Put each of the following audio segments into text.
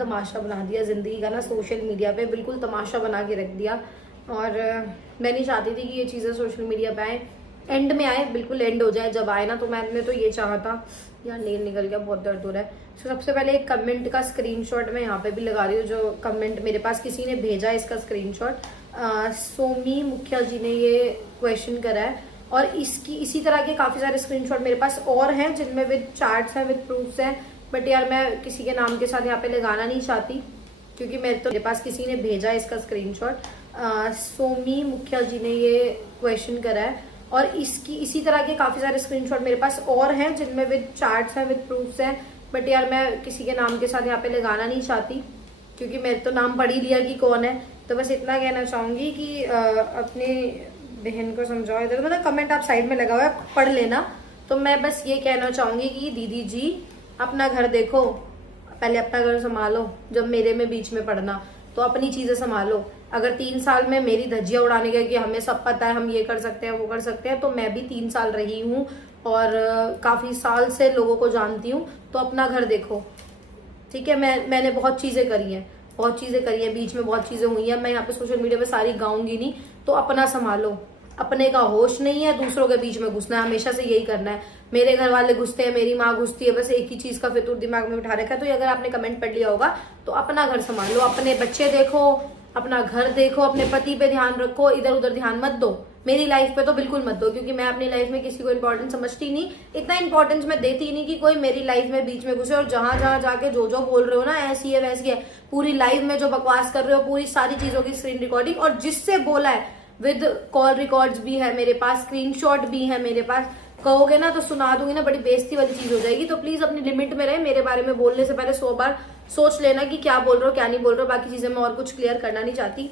तमाशा बना दिया ज़िंदगी का ना, सोशल मीडिया पे बिल्कुल तमाशा बना के रख दिया। और मैं नहीं चाहती थी कि ये चीज़ें सोशल मीडिया पे आए, एंड में आए, बिल्कुल एंड हो जाए जब आए ना, तो मैंने तो ये चाहा था। यार नेल निकल गया, बहुत दर्द हो रहा है। तो सबसे पहले एक कमेंट का स्क्रीनशॉट मैं यहाँ पे भी लगा रही हूँ, जो कमेंट मेरे पास किसी ने भेजा है, इसका स्क्रीनशॉट सोमी मुखिया जी ने ये क्वेश्चन करा है। और इसी तरह के काफ़ी सारे स्क्रीनशॉट मेरे पास और हैं, जिनमें विद चार्ट्स हैं, विद प्रूफ्स हैं। बट यार मैं किसी के नाम के साथ यहाँ पे लगाना नहीं चाहती, क्योंकि मेरे पास किसी ने भेजा है इसका स्क्रीनशॉट। सोमी मुखिया जी ने ये क्वेश्चन करा है। और इसी तरह के काफ़ी सारे स्क्रीनशॉट मेरे पास और हैं, जिनमें विद चार्ट्स हैं, विद प्रूफ्स हैं। बट यार मैं किसी के नाम के साथ यहाँ पे लगाना नहीं चाहती, क्योंकि मेरे तो नाम पढ़ ही लिया कि कौन है। तो बस इतना कहना चाहूँगी कि अपनी बहन को समझाओ। इधर मतलब कमेंट आप साइड में लगा हुआ है, पढ़ लेना। तो मैं बस ये कहना चाहूँगी कि दीदी जी अपना घर देखो, पहले अपना घर संभालो। जब मेरे में बीच में पड़ना, तो अपनी चीज़ें संभालो। अगर 3 साल में मेरी धज्जियाँ उड़ाने गए कि हमें सब पता है, हम ये कर सकते हैं, वो कर सकते हैं, तो मैं भी 3 साल रही हूँ और काफ़ी साल से लोगों को जानती हूँ। तो अपना घर देखो, ठीक है। मैंने बहुत चीज़ें करी हैं, बीच में बहुत चीज़ें हुई हैं। मैं यहाँ पे सोशल मीडिया पे सारी गाऊंगी नहीं। तो अपना संभालो, अपने का होश नहीं है, दूसरों के बीच में घुसना है, हमेशा से यही करना है। मेरे घर वाले घुसते हैं, मेरी माँ घुसती है, बस एक ही चीज़ का फितूर दिमाग में उठा रखा है। तो अगर आपने कमेंट पढ़ लिया होगा, तो अपना घर संभालो, अपने बच्चे देखो, अपना घर देखो, अपने पति पे ध्यान रखो, इधर उधर ध्यान मत दो। मेरी लाइफ पे तो बिल्कुल मत दो, क्योंकि मैं अपनी लाइफ में किसी को इंपॉर्टेंस समझती नहीं, इतना इंपॉर्टेंस मैं देती नहीं कि कोई मेरी लाइफ में बीच में घुसे। और जहां जहां जाके जो बोल रहे हो ना, ऐसी है वैसी है, पूरी लाइफ में जो बकवास कर रहे हो, पूरी सारी चीजों की स्क्रीन रिकॉर्डिंग, और जिससे बोला है विद कॉल रिकॉर्ड्स भी है मेरे पास, स्क्रीनशॉट भी है मेरे पास। कहोगे ना तो सुना दूंगी ना, बड़ी बेइज्जती वाली चीज हो जाएगी। तो प्लीज अपनी लिमिट में रहे। मेरे बारे में बोलने से पहले 100 बार सोच लेना कि क्या बोल रहे हो, क्या नहीं बोल रहे हो। बाकी चीजें मैं और कुछ क्लियर करना नहीं चाहती।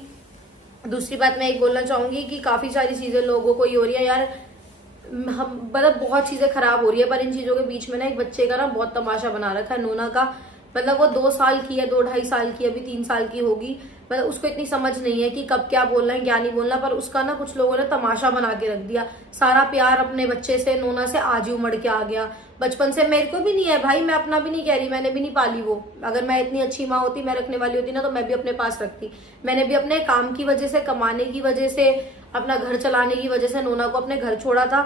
दूसरी बात मैं एक बोलना चाहूंगी कि काफी सारी चीजें लोगों को ये हो रही है यार, हम मतलब बहुत चीजें खराब हो रही है, पर इन चीजों के बीच में ना एक बच्चे का ना बहुत तमाशा बना रखा है, नोना का। मतलब वो 2 साल की है, 2-2.5 साल की, अभी 3 साल की होगी। मतलब उसको इतनी समझ नहीं है कि कब क्या बोलना है, क्या नहीं बोलना। पर उसका ना कुछ लोगों ने तमाशा बना के रख दिया। सारा प्यार अपने बच्चे से, नोना से आज ही उमड़ के आ गया। बचपन से मेरे को भी नहीं है भाई, मैं अपना भी नहीं कह रही, मैंने भी नहीं पाली वो। अगर मैं इतनी अच्छी माँ होती, मैं रखने वाली होती ना, तो मैं भी अपने पास रखती। मैंने भी अपने काम की वजह से, कमाने की वजह से, अपना घर चलाने की वजह से नोना को अपने घर छोड़ा था।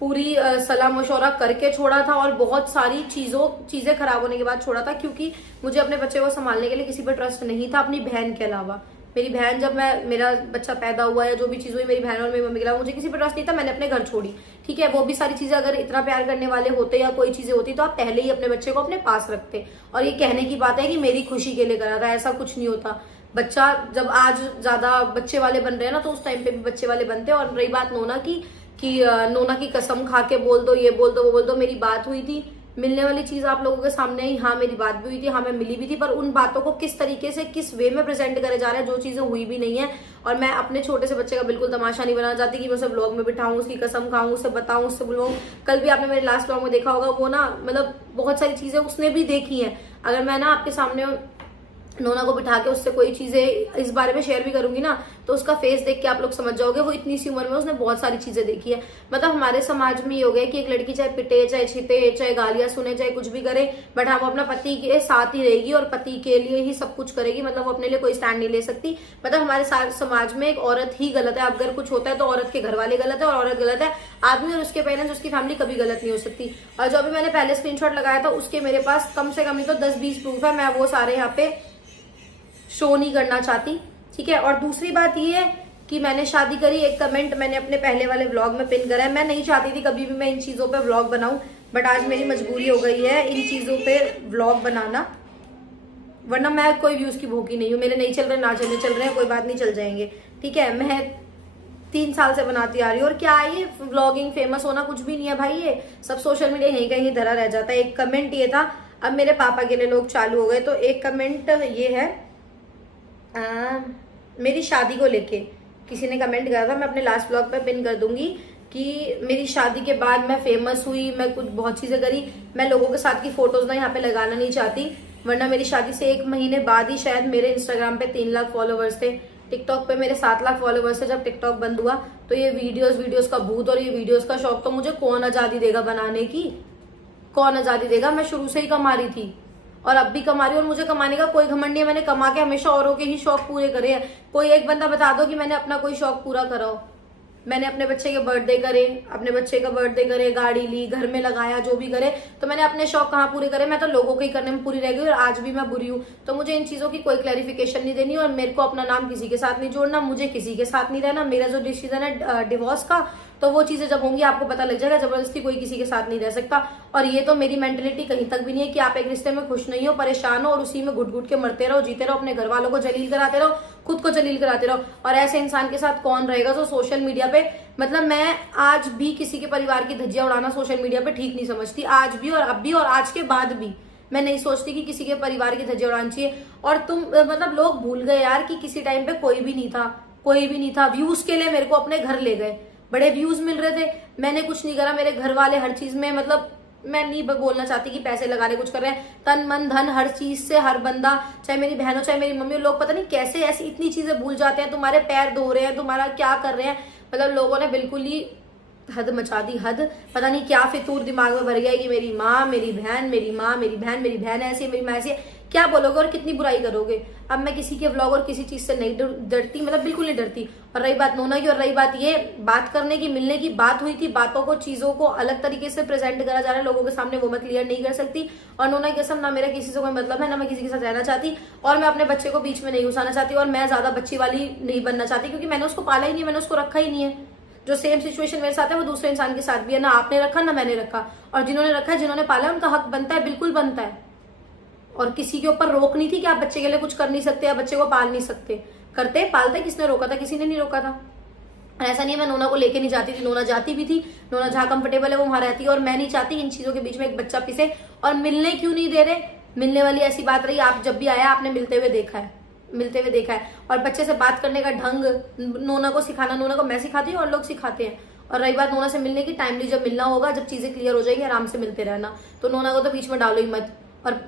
पूरी सलाह मशवरा करके छोड़ा था, और बहुत सारी चीजें खराब होने के बाद छोड़ा था, क्योंकि मुझे अपने बच्चे को संभालने के लिए किसी पर ट्रस्ट नहीं था, अपनी बहन के अलावा। मेरी बहन, जब मेरा बच्चा पैदा हुआ या जो भी चीज हुई, मेरी बहन और मेरी मम्मी के अलावा मुझे किसी पर ट्रस्ट नहीं था। मैंने अपने घर छोड़ी, ठीक है। वो भी सारी चीजें, अगर इतना प्यार करने वाले होते या कोई चीजें होती, तो आप पहले ही अपने बच्चे को अपने पास रखते। और ये कहने की बात है कि मेरी खुशी के लिए करा था, ऐसा कुछ नहीं होता। बच्चा जब आज ज्यादा बच्चे वाले बन रहे हैं ना, तो उस टाइम पे भी बच्चे वाले बनते हैं। और रही बात नोना की, कि नोना की कसम खा के बोल दो, ये बोल दो, वो बोल दो। मेरी बात हुई थी, मिलने वाली चीज आप लोगों के सामने ही। हाँ मेरी बात भी हुई थी, हाँ मैं मिली भी थी, पर उन बातों को किस तरीके से, किस वे में प्रेजेंट करे जा रहे हैं, जो चीजें हुई भी नहीं है। और मैं अपने छोटे से बच्चे का बिल्कुल तमाशा नहीं बनाना चाहती कि मैं उसे ब्लॉग में बिठाऊं, उसकी कसम खाऊं, उसे बताऊं, उससे बुलवाऊं। कल भी आपने मेरे लास्ट ब्लॉग में देखा होगा, वो ना मतलब बहुत सारी चीजें उसने भी देखी है। अगर मैं ना आपके सामने नोना को बिठा के उससे कोई चीजें इस बारे में शेयर भी करूंगी ना, तो उसका फेस देख के आप लोग समझ जाओगे वो इतनी सी उम्र में उसने बहुत सारी चीजें देखी है। मतलब हमारे समाज में ये हो गया कि एक लड़की चाहे पिटे, चाहे छिते, चाहे गालियां सुने, चाहे कुछ भी करे, बट हाँ वो अपना पति के साथ ही रहेगी और पति के लिए ही सब कुछ करेगी। मतलब वो अपने लिए कोई स्टैंड नहीं ले सकती। मतलब हमारे समाज में एक औरत ही गलत है। अगर कुछ होता है तो औरत के घर वाले गलत है, और औरत गलत है। आदमी और उसके पेरेंट्स, उसकी फैमिली कभी गलत नहीं हो सकती। और जो अभी मैंने पहले स्क्रीनशॉट लगाया था, उसके मेरे पास कम से कम नहीं तो 10-20 प्रूफ है। मैं वो सारे यहाँ पे शो नहीं करना चाहती, ठीक है। और दूसरी बात ये है कि मैंने शादी करी, एक कमेंट मैंने अपने पहले वाले व्लॉग में पिन करा है। मैं नहीं चाहती थी कभी भी मैं इन चीजों पे व्लॉग बनाऊं, बट आज मेरी मजबूरी हो गई है इन चीजों पे व्लॉग बनाना, वरना मैं कोई व्यूज की भूखी नहीं हूँ। मेरे नहीं चल रहे, ना चल रहे हैं, कोई बात नहीं, चल जाएंगे, ठीक है। मैं 3 साल से बनाती आ रही हूँ। और क्या ये व्लॉगिंग, फेमस होना कुछ भी नहीं है भाई, ये सब सोशल मीडिया यहीं कहीं धरा रह जाता है। एक कमेंट ये था, अब मेरे पापा के लिए लोग चालू हो गए। तो एक कमेंट ये है, मेरी शादी को लेके किसी ने कमेंट करा था, मैं अपने लास्ट ब्लॉग पे पिन कर दूंगी, कि मेरी शादी के बाद मैं फेमस हुई, मैं कुछ बहुत चीजें करी। मैं लोगों के साथ की फोटोज ना यहाँ पे लगाना नहीं चाहती, वरना मेरी शादी से 1 महीने बाद ही शायद मेरे इंस्टाग्राम पे 3 लाख फॉलोवर्स थे, टिकटॉक पे मेरे 7 लाख फॉलोवर्स थे जब टिकटॉक बंद हुआ। तो ये वीडियोस का भूत और ये वीडियोस का शौक तो मुझे कौन आजादी देगा बनाने की, कौन आजादी देगा। मैं शुरू से ही कमा रही थी, और अब भी कमा रही हूँ और मुझे कमाने का कोई घमंड नहीं है। मैंने कमा के हमेशा औरों के ही शौक पूरे करे हैं। कोई एक बंदा बता दो कि मैंने अपना कोई शौक पूरा करा हो। मैंने अपने बच्चे के बर्थडे करे, अपने बच्चे का बर्थडे करे, गाड़ी ली, घर में लगाया, जो भी करे, तो मैंने अपने शौक कहाँ पूरे करे? मैं तो लोगों के ही करने में पूरी रह गई और आज भी मैं बुरी हूँ। तो मुझे इन चीजों की कोई क्लैरिफिकेशन नहीं देनी और मेरे को अपना नाम किसी के साथ नहीं जोड़ना, मुझे किसी के साथ नहीं रहना। मेरा जो डिसीजन है डिवोर्स का, तो वो चीजें जब होंगी आपको पता लग जाएगा। जबरदस्ती कोई किसी के साथ नहीं रह सकता। और ये तो मेरी मेंटेलिटी कहीं तक भी नहीं है कि आप एक रिश्ते में खुश नहीं हो, परेशान हो और उसी में घुट घुट के मरते रहो, जीते रहो, अपने घर वालों को जलील कराते रहो, खुद को जलील कराते रहो। और ऐसे इंसान के साथ कौन रहेगा जो सोशल मीडिया पे, मतलब मैं आज भी किसी के परिवार की धज्जियां उड़ाना सोशल मीडिया पे ठीक नहीं समझती। आज भी और अब भी और आज के बाद भी मैं नहीं सोचती कि किसी के परिवार की धज्जियां उड़ानी चाहिए। और तुम मतलब लोग भूल गए यार कि किसी टाइम पे कोई भी नहीं था, कोई भी नहीं था। व्यूज के लिए मेरे को अपने घर ले गए, बड़े व्यूज मिल रहे थे, मैंने कुछ नहीं करा। मेरे घर वाले हर चीज में, मतलब मैं नहीं बोलना चाहती कि पैसे लगाने कुछ कर रहे हैं, तन मन धन हर चीज से हर बंदा, चाहे मेरी बहन हो चाहे मेरी मम्मी हो, लोग पता नहीं कैसे ऐसी इतनी चीजें भूल जाते हैं। तुम्हारे पैर धो रहे हैं, तुम्हारा क्या कर रहे हैं, मतलब लोगों ने बिल्कुल ही हद मचा दी, हद। पता नहीं क्या फितूर दिमाग में भर गया है कि मेरी माँ मेरी बहन, मेरी माँ मेरी बहन, मेरी बहन ऐसी है, मेरी माँ ऐसी है। क्या बोलोगे और कितनी बुराई करोगे? अब मैं किसी के व्लॉग और किसी चीज से नहीं डरती, मतलब बिल्कुल नहीं डरती। और रही बात नोना की, और रही बात ये बात करने की, मिलने की बात हुई थी, बातों को चीजों को अलग तरीके से प्रेजेंट करा जा रहा है लोगों के सामने, वो मैं क्लियर नहीं कर सकती। और नोना की कसम, ना मेरा किसी से कोई मतलब है, ना मैं किसी के साथ रहना चाहती, और मैं अपने बच्चे को बीच में नहीं घुसाना चाहती, और मैं ज्यादा बच्ची वाली नहीं बनना चाहती, क्योंकि मैंने उसको पाला ही नहीं, मैंने उसको रखा ही नहीं है। जो सेम सिचुएशन मेरे साथ है वो दूसरे इंसान के साथ भी है, ना आपने रखा ना मैंने रखा। और जिन्होंने रखा है, जिन्होंने पाला है, उनका हक बनता है, बिल्कुल बनता है। और किसी के ऊपर रोक नहीं थी कि आप बच्चे के लिए कुछ कर नहीं सकते या बच्चे को पाल नहीं सकते। करते पालते, किसने रोका था? किसी ने नहीं रोका था। ऐसा नहीं है मैं नोना को लेके नहीं जाती थी, नोना जाती भी थी, नोना जहाँ कंफर्टेबल है वो वहां रहती है। और मैं नहीं चाहती इन चीजों के बीच में एक बच्चा पिसे। और मिलने क्यों नहीं दे रहे? मिलने वाली ऐसी बात रही, आप जब भी आया आपने मिलते हुए देखा है, मिलते हुए देखा है। और बच्चे से बात करने का ढंग नोना को सिखाना, नोना को मैं सिखाती हूँ और लोग सिखाते हैं। और रही बात नोना से मिलने की, टाइमली जब मिलना होगा, जब चीजें क्लियर हो जाएंगी, आराम से मिलते रहना। तो नोना को तो बीच में डालो ही मत।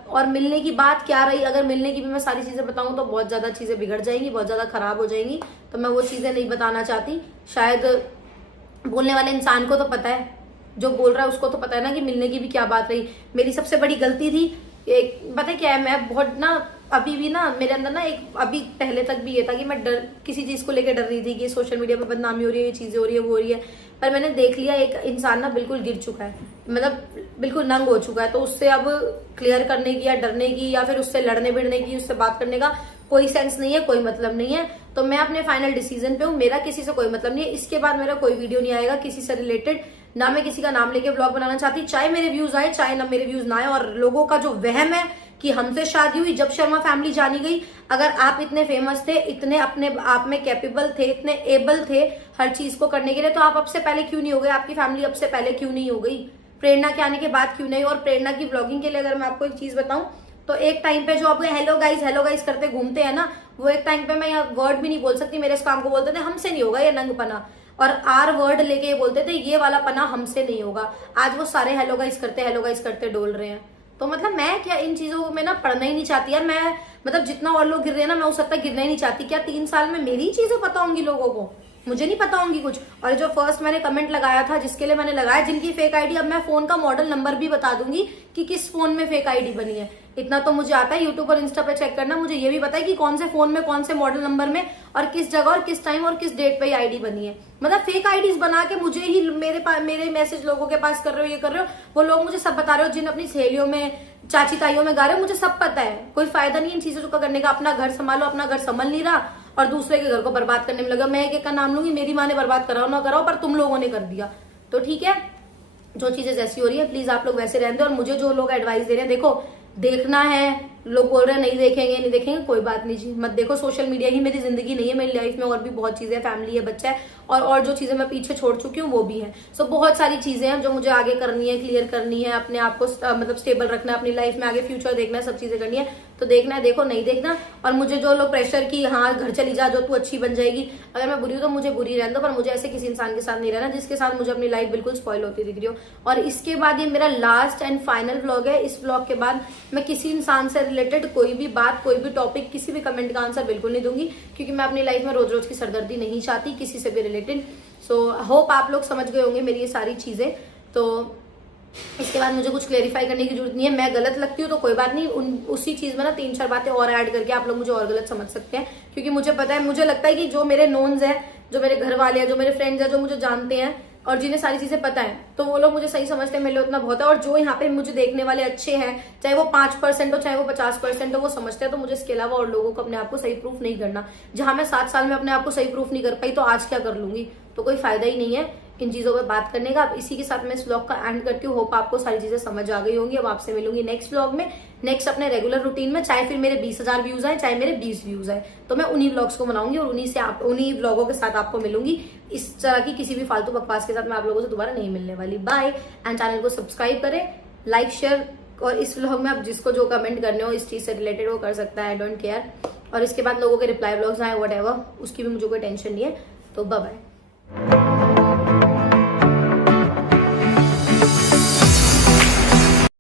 और मिलने की बात क्या रही, अगर मिलने की भी मैं सारी चीजें बताऊं तो बहुत ज्यादा चीजें बिगड़ जाएंगी, बहुत ज्यादा खराब हो जाएंगी। तो मैं वो चीजें नहीं बताना चाहती। शायद बोलने वाले इंसान को तो पता है, जो बोल रहा है उसको तो पता है ना कि मिलने की भी क्या बात रही। मेरी सबसे बड़ी गलती थी, एक पता है क्या है, मैं बहुत ना अभी भी ना मेरे अंदर ना एक, अभी पहले तक भी ये था कि मैं किसी चीज को लेकर डर रही थी कि सोशल मीडिया पर बदनामी हो रही है, ये चीजें हो रही है, वो हो रही है। पर मैंने देख लिया एक इंसान ना बिल्कुल गिर चुका है, मतलब बिल्कुल नंग हो चुका है। तो उससे अब क्लियर करने की या डरने की या फिर उससे लड़ने भिड़ने की, उससे बात करने का कोई सेंस नहीं है, कोई मतलब नहीं है। तो मैं अपने फाइनल डिसीजन पे हूँ, मेरा किसी से कोई मतलब नहीं है। इसके बाद मेरा कोई वीडियो नहीं आएगा किसी से रिलेटेड, ना मैं किसी का नाम लेके ब्लॉग बनाना चाहती, चाहे मेरे व्यूज आए चाहे ना मेरे व्यूज ना आए। और लोगों का जो वहम है कि हमसे शादी हुई जब शर्मा फैमिली जानी गई, अगर आप इतने फेमस थे, इतने अपने आप में कैपेबल थे, इतने एबल थे हर चीज को करने के लिए, तो आप अब से पहले क्यों नहीं हो गए? आपकी फैमिली अब से पहले क्यों नहीं हो गई? प्रेरणा के आने के बाद क्यों नहीं? और प्रेरणा की ब्लॉगिंग के लिए अगर मैं आपको एक चीज बताऊं, तो एक टाइम पे जो आप हेलो गाइस करते घूमते हैं ना, वो एक टाइम पे मैं यहाँ वर्ड भी नहीं बोल सकती, मेरे इस काम को बोलते थे हमसे नहीं होगा ये नंगपना, और आर वर्ड लेके ये बोलते थे ये वाला पना हमसे नहीं होगा। आज वो सारे हेलो गाइस करते डोल रहे हैं। तो मतलब मैं क्या इन चीजों में ना पढ़ना ही नहीं चाहती यार। मैं मतलब जितना और लोग गिर रहे हैं ना, मैं उस हद तक गिरना ही नहीं चाहती। क्या 3 साल में मेरी चीजें पता होंगी लोगों को? मुझे नहीं पता होंगी कुछ। और जो फर्स्ट मैंने कमेंट लगाया था, जिसके लिए मैंने लगाया, जिनकी फेक आईडी, अब मैं फोन का मॉडल नंबर भी बता दूंगी कि किस फोन में फेक आईडी बनी है। इतना तो मुझे आता है, यूट्यूब और इंस्टा पे चेक करना। मुझे ये भी पता है कि कौन से फोन में, कौन से मॉडल नंबर में, और किस जगह और किस टाइम और किस डेट पे ये आईडी बनी है। मतलब फेक आईडीज बना के मुझे ही मेरे मैसेज लोगों के पास कर रहे हो, ये कर रहे हो, वो लोग मुझे सब बता रहे हो। जिन अपनी सहेलियों में, चाची ताइयों में गा रहे हो, मुझे सब पता है। कोई फायदा नहीं इन चीजों का करने का। अपना घर संभालो, अपना घर संभल नहीं रहा और दूसरे के घर को बर्बाद करने में लगा। मैं एक का नाम लूंगी, मेरी माँ ने बर्बाद कराओ ना कराओ, पर तुम लोगों ने कर दिया। तो ठीक है, जो चीजें जैसी हो रही है प्लीज आप लोग वैसे रहने दो। और मुझे जो लोग एडवाइस दे रहे हैं, देखो देखना है, लोग बोल रहे हैं नहीं देखेंगे, कोई बात नहीं जी, मत देखो। सोशल मीडिया ही मेरी जिंदगी नहीं है, मेरी लाइफ में और भी बहुत चीजें, फैमिली है, बच्चा है, और जो चीजें मैं पीछे छोड़ चुकी हूँ वो भी है। सो बहुत सारी चीजें हैं जो मुझे आगे करनी है, क्लियर करनी है, अपने आप को मतलब स्टेबल रखना है, अपनी लाइफ में आगे फ्यूचर देखना है, सब चीजें करनी है। तो देखना है देखो, नहीं देखना। और मुझे जो लोग प्रेशर की हाँ घर चली जा, जो तू अच्छी बन जाएगी, अगर मैं बुरी हूँ तो मुझे बुरी रहने दो, पर मुझे ऐसे किसी इंसान के साथ नहीं रहना जिसके साथ मुझे अपनी लाइफ बिल्कुल स्पॉइल होती दिख रही हो। और इसके बाद ये मेरा लास्ट एंड फाइनल व्लॉग है। इस व्लॉग के बाद मैं किसी इंसान से रिलेटेड कोई भी बात, कोई भी टॉपिक, किसी भी कमेंट का आंसर बिल्कुल नहीं दूंगी, क्योंकि मैं अपनी लाइफ में रोज रोज की सरदर्दी नहीं चाहती किसी से भी रिलेटेड। सो होप आप लोग समझ गए होंगे मेरी ये सारी चीजें। तो इसके बाद मुझे कुछ क्लेरिफाई करने की जरूरत नहीं है। मैं गलत लगती हूँ तो कोई बात नहीं, उसी चीज में ना 3-4 बातें और ऐड करके आप लोग मुझे और गलत समझ सकते हैं, क्योंकि मुझे पता है, मुझे लगता है कि जो मेरे नोन्स हैं, जो मेरे घर वाले हैं, जो मेरे फ्रेंड्स हैं, जो मुझे जानते हैं और जिन्हें सारी चीजें पता है, तो वो लोग मुझे सही समझते हैं, मेरे लिए उतना बहुत है। और जो यहाँ पे मुझे देखने वाले अच्छे हैं, चाहे वो 5% हो चाहे वो 50% हो, वो समझते हैं। तो मुझे इसके अलावा और लोगों को अपने आप को सही प्रूफ नहीं करना। जहां मैं 7 साल में अपने आप को सही प्रूफ नहीं कर पाई, तो आज क्या कर लूंगी? तो कोई फायदा ही नहीं है इन चीजों पे बात करने का। अब इसी के साथ मैं इस व्लॉग का एंड करती हूँ। होप आपको सारी चीजें समझ आ गई होंगी। अब आपसे मिलूंगी नेक्स्ट व्लॉग में, नेक्स्ट अपने रेगुलर रूटीन में, चाहे फिर मेरे 20,000 व्यूज आए, चाहे मेरे 20 व्यूज आए, तो मैं उन्हीं व्लॉग्स को बनाऊंगी और उन्हीं व्लॉगों के साथ आपको मिलूंगी। इस तरह की किसी भी फालतू बकवास के साथ मैं आप लोगों से दोबारा नहीं मिलने वाली। बाय। एंड चैनल को सब्सक्राइब करें, लाइक, शेयर, और इस व्लॉग में आप जिसको जो कमेंट करने हो इस चीज से रिलेटेड वो कर सकता है, आई डोंट केयर। और इसके बाद लोगों के रिप्लाई व्लॉग्स आए, वट एवर, उसकी भी मुझे कोई टेंशन नहीं है। तो बाय बाय।